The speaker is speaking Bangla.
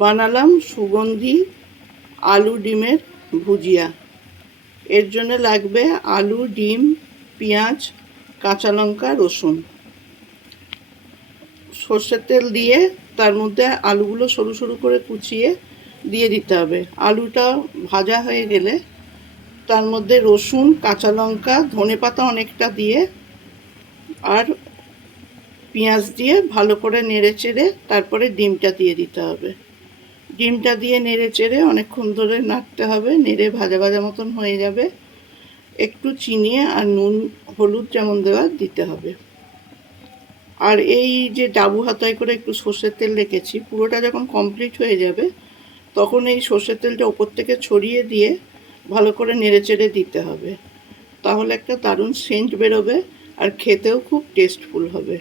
বানালাম সুগন্ধি আলু ডিমের ভুজিয়া। এর জন্য লাগবে আলু, ডিম, পেঁয়াজ, কাঁচা লঙ্কা, রসুন। সর্ষের তেল দিয়ে তার মধ্যে আলুগুলো সরু সরু করে কুচিয়ে দিয়ে দিতে হবে। আলুটা ভাজা হয়ে গেলে তার মধ্যে রসুন, কাঁচা লঙ্কা, ধনেপাতা অনেকটা দিয়ে আর পেঁয়াজ দিয়ে ভালো করে নেড়ে চেড়ে তারপরে ডিমটা দিয়ে দিতে হবে। ডিমটা দিয়ে নেড়ে চেড়ে অনেকক্ষণ ধরে নাড়তে হবে। নেড়ে ভাজা ভাজা মতন হয়ে যাবে। একটু চিনি আর নুন হলুদ যেমন দেওয়ার দিতে হবে। আর এই যে ডাবু হাতায় করে একটু সর্ষের তেল রেখেছি, পুরোটা যখন কমপ্লিট হয়ে যাবে তখন এই সর্ষের তেলটা ওপর থেকে ছড়িয়ে দিয়ে ভালো করে নেড়ে চেড়ে দিতে হবে। তাহলে একটা দারুণ সেন্ট বেরোবে আর খেতেও খুব টেস্টফুল হবে।